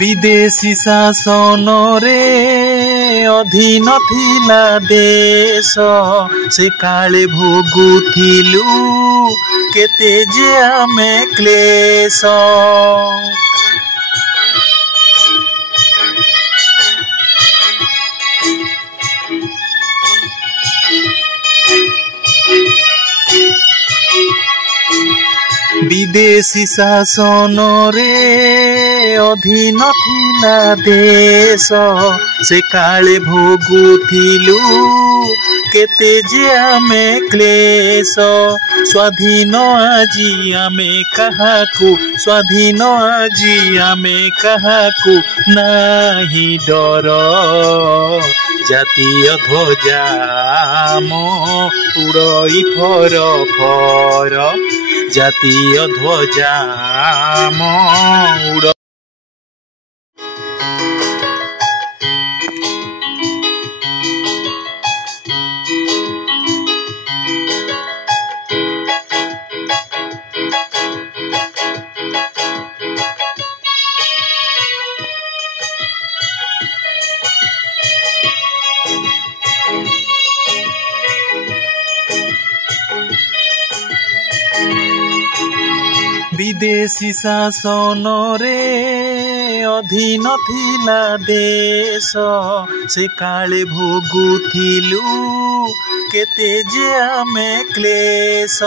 विदेशी शासन रे अधीन थिला देश से काले भोगुथिलु केते जे आमे क्लेश। विदेशी शासन रे अधीन थिला देश से काले भोगुथिलु केते जे आमे क्लेश। स्वाधीन आजी आमे काहाकू स्वाधीन आजी आमे काहाकू नाही डर। जातीय ध्वजा मो उड़ई फर फर जातीय ध्वजा मो उड़। विदेशी शासन रे अधीन थिला देश से काले भोगुथिलु केते जे आमे क्लेश।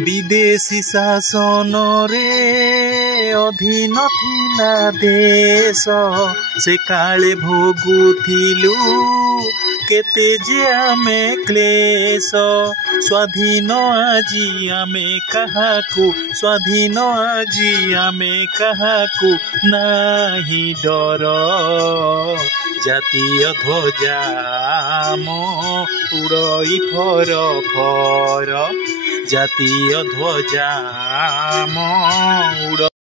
विदेशी शासन रे अधीन थिला देश से काले भोगुथिलु केते जे आमे क्लेश। स्वाधीन आजी आमे काहाकू स्वाधीन आजी आमे काहाकू नाही डर। जातीय ध्वजा मो उड़ई फर फर जातीय ध्वजा मो उड़।